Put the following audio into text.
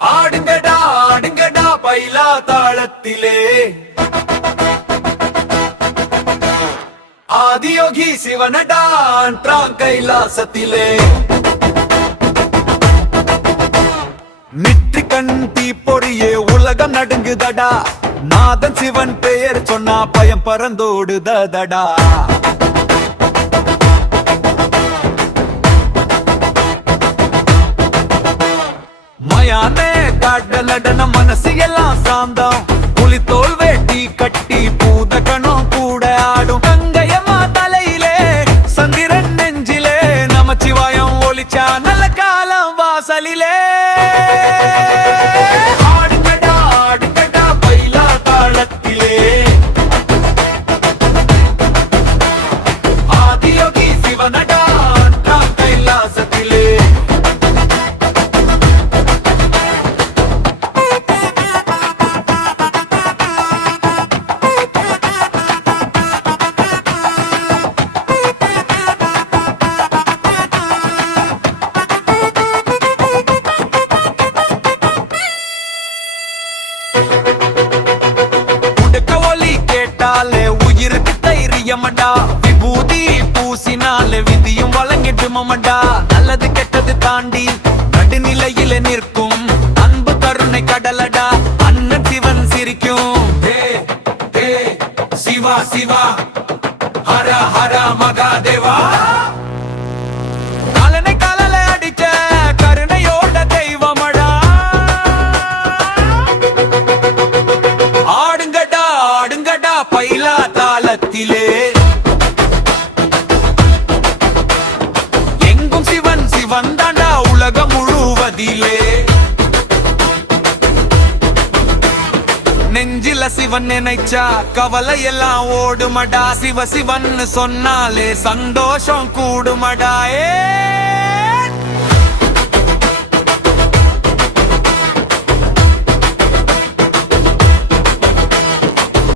ஆடுங்கடா ஆடுங்கடா பைலா தாளத்திலே ஆதியோகி சிவனடா கைலாசத்திலே நிற்றி கண் தீ பொறியே உலகம் நடுங்குதடா நாதன் சிவன் பெயர் சொன்னா பயம் பறந்தோடுதடா மயானே காடலடன மனசு எல்லாம் சாந்தம் புலித்தோல் வேட்டி கட்டி பூத கணம் கூட ஆடும் கங்கையம்மா தலையிலே சந்திரன் நெஞ்சிலே நமச்சிவாயம் ஒலிச்சா நல்ல காலம் வாசலிலே ஆடுங்கடா ஆடுங்கடா பைலா தாளத்திலே ஆதியோகி சிவனடா கைலாசத்திலே உயிருக்கு தைரியமடா விபூதி பூசினாலே விதியும் வழங்கிடுமடா நல்லது கெட்டது தாண்டி நடுநிலையில நிற்கும் அன்பு கருணை கடலடா அண்ணன் சிவன் சிரிக்கும் சிவா சிவா ஹர ஹர மகாதேவா காலனை காலல அடிச்ச கருணையோட தெய்வமடா ஆடுங்கடா ஆடுங்கடா பைலா தாளத்திலே எங்கும் சிவன் சிவன் தாண்டா உலகம் முழுவதிலே நெஞ்சில சிவன் நினைச்சா கவலை எல்லாம் ஓடுமடா சிவ சிவன் சொன்னாலே சந்தோஷம் கூடுமடா